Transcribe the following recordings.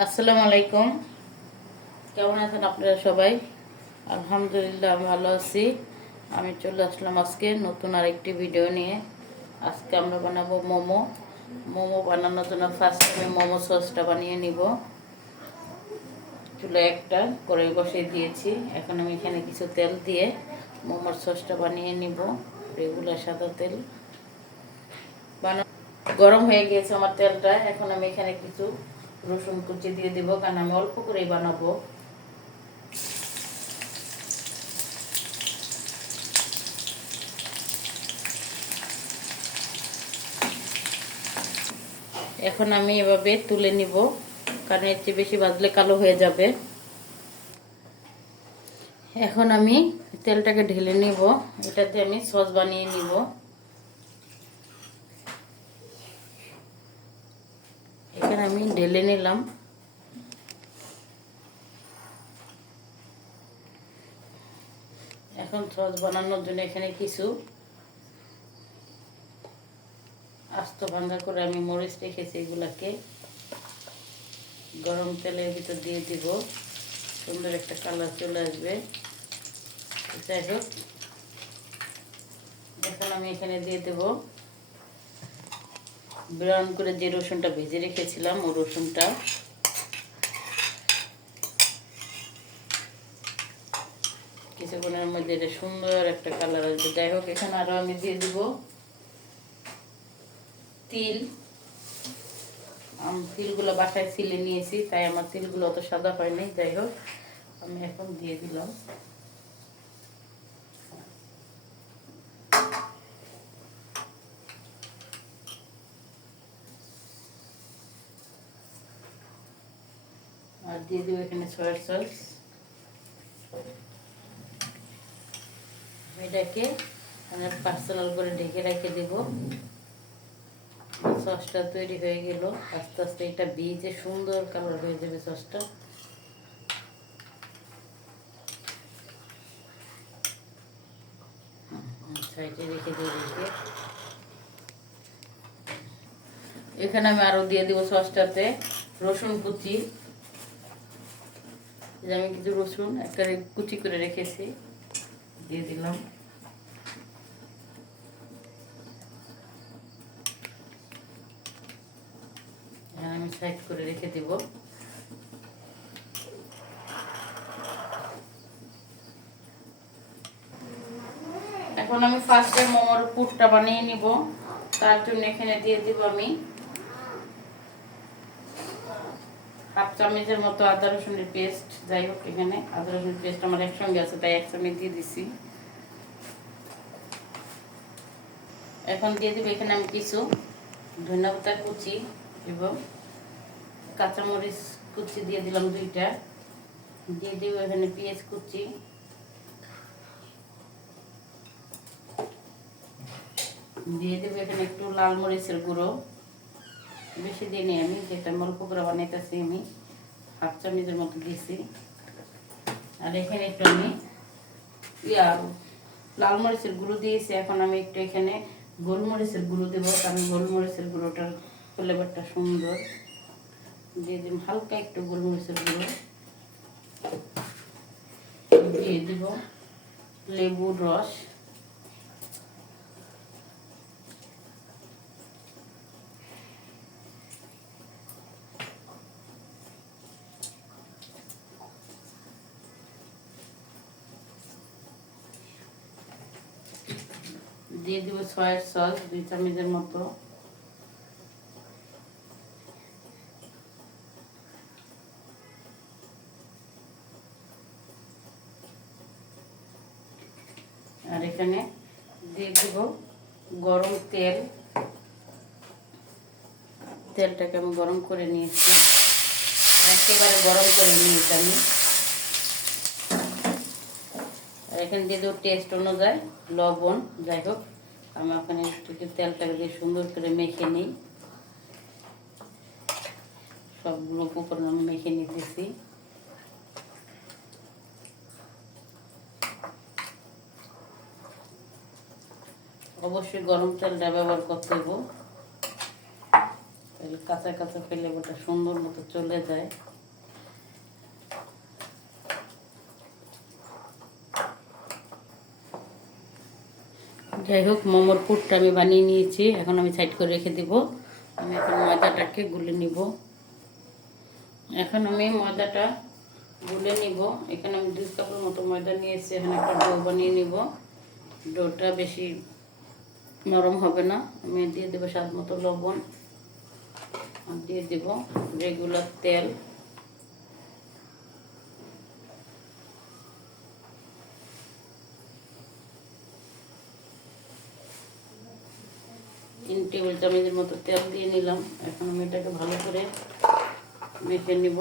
আসসালামু আলাইকুম। কেমন আছেন আপনারা সবাই? আলহামদুলিল্লাহ আমি ভালো আছি। আমি চলে আসলাম আজকে নতুন আরেকটি ভিডিও নিয়ে। আজকে আমরা বানাবো মোমো। মোমো বানানোর জন্য ফার্স্ট আমি মোমো সসটা বানিয়ে নিব। চুলায় একটা কড়াই বসিয়ে দিয়েছি। এখন আমি এখানে কিছু তেল দিয়ে মোমোর সসটা বানিয়ে নিব। রেগুলার সাদা তেল গরম হয়ে গিয়েছে আমার তেলটা। এখন আমি এখানে কিছু রসুন কুচি দিয়ে দিব, কারণ আমি অল্প করেই বানাবো। এখন আমি এভাবে তুলে নিব, কারণ এর চেয়ে বেশি ভাজলে কালো হয়ে যাবে। এখন আমি তেলটাকে ঢেলে নিব, এটাতে আমি সস বানিয়ে নিব। এখানে আমি ঢেলে নিলাম। এখন সস বানানোর জন্য এখানে কিছু আস্ত ভাঙা করে আমি মরিচ রেখেছি, এগুলাকে গরম তেলের ভিতর দিয়ে দিব। সুন্দর একটা কালার চলে আসবে। যাই হোক, এখন আমি এখানে দিয়ে দেব ব্রাউন করে যে রসুনটা ভেজে রেখেছিলাম, ও রসুনটা। কিছুক্ষণের মধ্যে এটা সুন্দর একটা কালার আসবে। যাই হোক, এখানে আরো আমি দিয়ে দিব তিল। আমি তিলগুলো বাসায় ছিলে নিয়েছি, তাই আমার তিলগুলো অত সাদা হয়নি। যাই হোক, আমি এখন দিয়ে দিলাম। আর দিয়ে দেবো এখানে সয়া সস। এটাকে আমি পার্সেনাল করে ঢেকে রেখে দেব। সসটা তৈরি হয়ে গেল। আস্তে আস্তে এটা ভিজে সুন্দর কালার হয়ে যাবে সসটা। সাইডে রেখে দিয়ে রেখে এখানে আমি আরো দিয়ে দিব সসটাতে রসুন কুচি। আমি কিছু রসুন একটা কুচি করে রেখেছি, দিয়ে দিলাম। আমি সাইড করে রেখে দিব। এখন আমি ফার্স্টে মোমোর পুরটা বানিয়ে নিব। তার জন্য এখানে দিয়ে দিব আমি হাফ চামচের মতো আদা রসুনের পেস্ট। যাই হোক, এখানে আদা রসুনের পেস্ট আমার একসঙ্গে আছে, তাই এক চামচ দিয়ে দিছি। এখন দিয়ে দিব এখানে আমি কিছু ধনিয়া পাতা কুচি এবং কাঁচামরিচ কুচি দিয়ে দিলাম 2টা। দিয়ে দিব এখানে পেঁয়াজ কুচি। দিয়ে দেবো এখানে একটু লাল মরিচের গুঁড়ো। বেশি দিয়ে নিই আমি, যেটা অল্প করে বানাইতেছি আমি হাফ চামচের মতো দিয়েছি। আর এখানে একটু আমি লাল মরিচের গুঁড়ো দিয়েছি। এখন আমি একটু এখানে গোলমরিচের গুঁড়ো দেবো, কারণ গোলমরিচের গুঁড়োটার ফ্লেভারটা সুন্দর। দিয়ে দিব হালকা একটু গোলমরিচের গুঁড়ো। দিয়ে দিব লেবুর রস। দিয়ে দিব সয়া সস 2 চামচের মতো। আর এখানে দিয়ে দিব গরম তেল। তেলটাকে আমি গরম করে নিয়েছি, একেবারে গরম করে নিয়েছি আমি। আর এখানে দিয়ে দেবো টেস্ট অনুযায়ী লবণ। যাই হোক, আমি ওখানে একটু তেলটাকে দিয়ে সুন্দর করে মেখে নিই। সবগুলো উপকরণ আমি মেখে নিতেছি। অবশ্যই গরম তেলটা ব্যবহার করতে হবে। তাহলে কাঁচা কাঁচা ফ্লেভারটা সুন্দর মতো চলে যায়। যাই হোক, মোমোর পুরটা আমি বানিয়ে নিয়েছি, এখন আমি সাইড করে রেখে দিব। আমি এখন ময়দাটাকে গুলে নিব। এখন আমি ময়দাটা গুলে নিব। এখানে আমি 2 কাপের মতো ময়দা নিয়েছি। এখানে একটা ডো বানিয়ে নিব। ডোটা বেশি নরম হবে না। আমি দিয়ে দেবো স্বাদ মতো লবণ, আর দিয়ে দেব রেগুলার তেল। তিন টেবিল চামচের মতো তেল দিয়ে নিলাম। এখন আমি এটাকে ভালো করে মেখে নিব।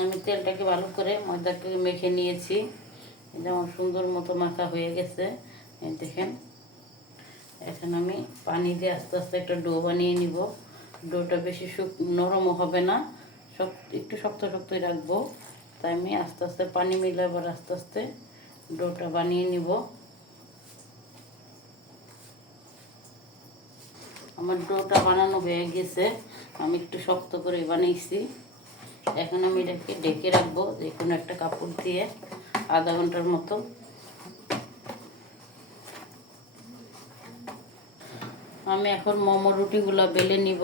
আমি তেলটাকে ভালো করে ময়দাকে মেখে নিয়েছি। যেমন সুন্দর মতো মাখা হয়ে গেছে, দেখেন। এখন আমি পানি দিয়ে আস্তে আস্তে একটা ডো বানিয়ে নিব। ডোটা বেশি নরমও হবে না, একটু শক্ত শক্তই রাখবো। তাই আমি আস্তে আস্তে পানি মিলে আবার আস্তে আস্তে ডোটা বানিয়ে নিব। আমার ডোটা বানানো হয়ে গেছে, আমি একটু শক্ত করে বানিয়েছি। এখন আমি এটাকে ঢেকে রাখবো যে কোনো একটা কাপড় দিয়ে আধা ঘন্টার মতো। আমি এখন মোমো রুটিগুলো বেলে নিব।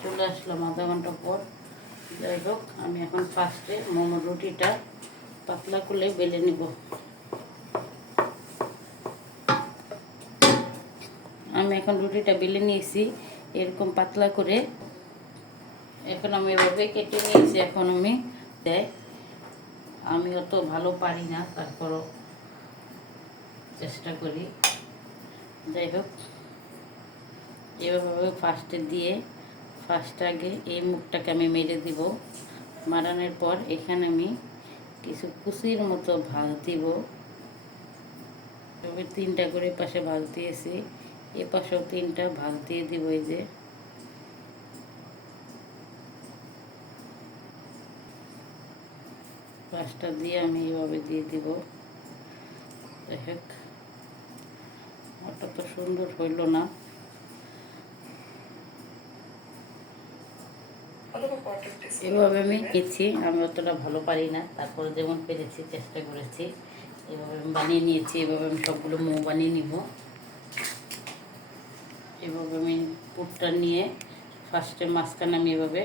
চলে আসলাম আধা ঘন্টা পর। যাই হোক, আমি এখন ফার্স্টে মোমো রুটিটা পাতলা করে বেলে নিব। আমি এখন রুটিটা বেলে নিয়েছি এরকম পাতলা করে। এখন আমি এভাবে কেটে নিয়েছি। এখন আমি অত ভালো পারি না, তারপরও চেষ্টা করি। যাই হোক, এভাবে ফার্স্টে আগে এই মুখটাকে আমি মেরে দিব। মারানোর পর এখানে আমি কিছু কুচির মতো ভাঁজ দিব। তবে 3টা করে পাশে ভাঁজ দিয়েছি, এ পাশেও 3টা ভাঁজ দিয়ে দিব। এই যে পাঁচটা দিয়ে আমি এইভাবে দিয়ে দিব। দেখ, ওটা তো সুন্দর হইল না। এভাবে আমি খেয়েছি, আমি অতটা ভালো পারি না, তারপরে যেমন পেরেছি চেষ্টা করেছি। এভাবে আমি বানিয়ে নিয়েছি। এভাবে আমি সবগুলো মোমো বানিয়ে নিব। এভাবে আমি পুরটা নিয়ে ফার্স্টে মাঝখানে আমি এভাবে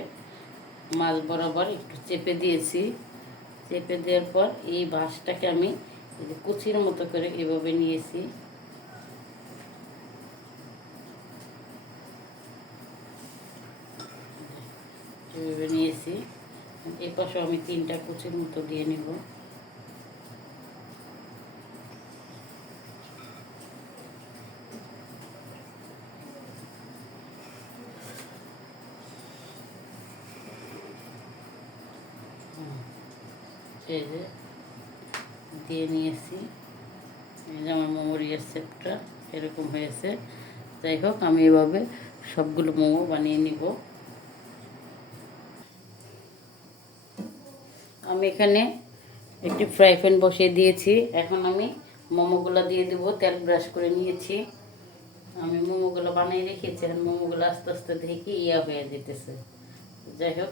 মাছ বরাবর একটু চেপে দিয়েছি। চেপে দেওয়ার পর এই ভাঁজটাকে আমি কুচির মতো করে এভাবে নিয়েছি। এভাবে নিয়েছি। এই পাশে আমি 3টা কুচির মতো দিয়ে নিব। এই যে দিয়ে নিয়েছি। এই যে আমার মোমোরিয়ার শেপটা এরকম হয়েছে। যাই হোক, আমি এভাবে সবগুলো মোমো বানিয়ে নিব। আমি এখানে একটি ফ্রাই প্যান বসিয়ে দিয়েছি। এখন আমি মোমোগুলো দিয়ে দেবো। তেল ব্রাশ করে নিয়েছি। আমি মোমোগুলো বানিয়ে রেখেছি। আর মোমোগুলো আস্তে আস্তে দেখি হয়ে যেতেছে। যাই হোক,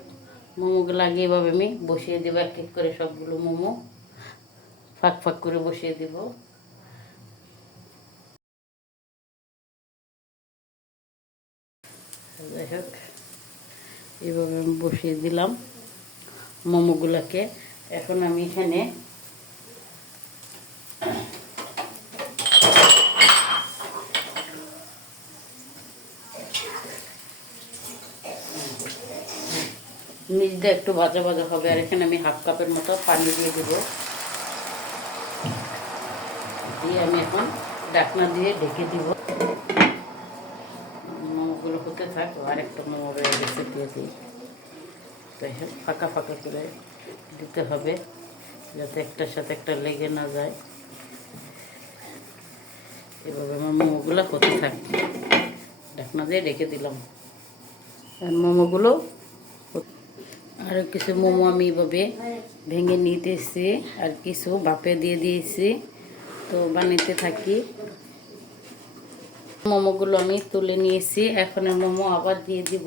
মোমোগুলো আগে এভাবে আমি বসিয়ে দেবো। এক এক করে সবগুলো মোমো ফাঁক ফাঁক করে বসিয়ে দেব। যাই হোক, এভাবে আমি বসিয়ে দিলাম মোমোগুলোকে। এখন আমি এখানে নিচটা একটু ভাজা ভাজা হবে। আর এখানে আমি 1/2 কাপের মতো পানি দিয়ে দেবো। দিয়ে আমি এখন ঢাকনা দিয়ে ঢেকে দিব। মোমোগুলো হতে থাক। আর একটা মোমো রয়ে গেছে, দিয়ে দিই। তাই ফাঁকা ফাঁকা করে দিতে হবে, যাতে একটার সাথে একটা লেগে না যায়। এভাবে আমার মোমোগুলো হতে থাকবে। ঢাকনা দিয়ে রেখে দিলাম। আর মোমোগুলো আরও কিছু মোমো আমি এভাবে ভেঙে নিতেছি, আর কিছু ভাপে দিয়ে দিয়েছি। তো বানাতে থাকি। মোমোগুলো আমি তুলে নিয়েছি, এখন মোমো আবার দিয়ে দিব।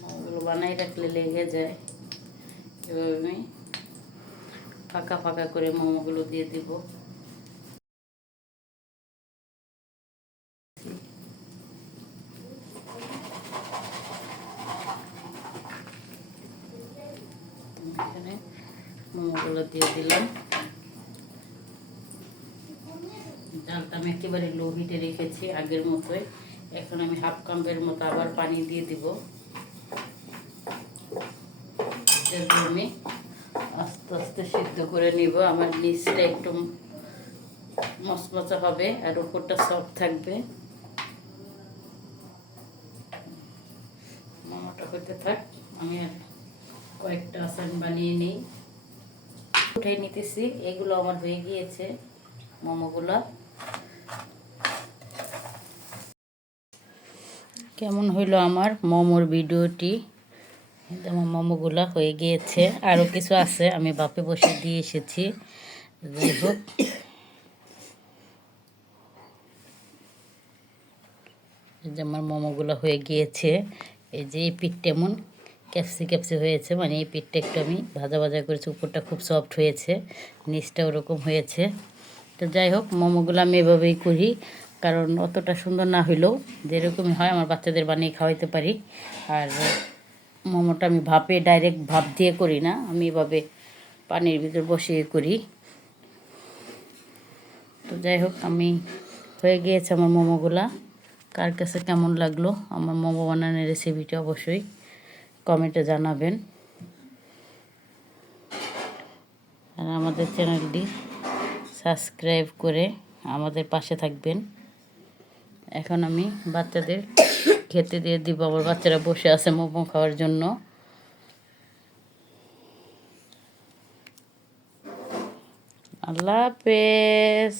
মোমোগুলো বানাই রাখলে লেগে যায়, এভাবে আমি ফাঁকা ফাঁকা করে মোমোগুলো দিয়ে দিব। এখানে মোমোগুলো দিয়ে দিলাম। ডালটা আমি একেবারে লো হিটে রেখেছি আগের মতোই। এখন আমি হাফ কাপের মতো আবার পানি দিয়ে দিব। আমি আস্তে আস্তে সিদ্ধ করে নিব। আমার নিচটা একটু মচমচা হবে আর উপরটা সফট থাকবে। মোমোটা হতে থাক, আমি আর কয়েকটা আসান বানিয়ে নিই। উঠাই নিতেছি। এগুলো আমার হয়ে গিয়েছে মোমোগুলো। কেমন হইলো আমার মোমোর ভিডিওটি? আমার মোমোগুলো হয়ে গিয়েছে, আরও কিছু আছে আমি বাপে বসে দিয়ে এসেছি। যাই হোক, এই যে আমার মোমোগুলো হয়ে গিয়েছে। এই যে এই পিঠটা এমন ক্যাপসি ক্যাপসি হয়েছে, মানে এই পিঠটা একটু আমি ভাজা ভাজা করেছি, উপরটা খুব সফট হয়েছে, নিচটা ওরকম হয়েছে। তো যাই হোক, মোমোগুলো আমি এভাবেই করি, কারণ অতটা সুন্দর না হইলেও যেরকমই হয় আমার বাচ্চাদের বানিয়ে খাওয়াইতে পারি। আর মোমোটা আমি ভাপে ডাইরেক্ট ভাপ দিয়ে করি না, আমি এভাবে পানির ভিতর বসিয়ে করি। তো যাই হোক, আমি হয়ে গিয়েছে আমার মোমোগুলা। কার কাছে কেমন লাগলো আমার মোমো বানানোর রেসিপিটা অবশ্যই কমেন্টে জানাবেন। আর আমাদের চ্যানেলটি সাবস্ক্রাইব করে আমাদের পাশে থাকবেন। এখন আমি বাচ্চাদের খেতে দিয়ে দিব। আমার বাচ্চারা বসে আছে মোমো খাওয়ার জন্য। আল্লাহ হাফেজ।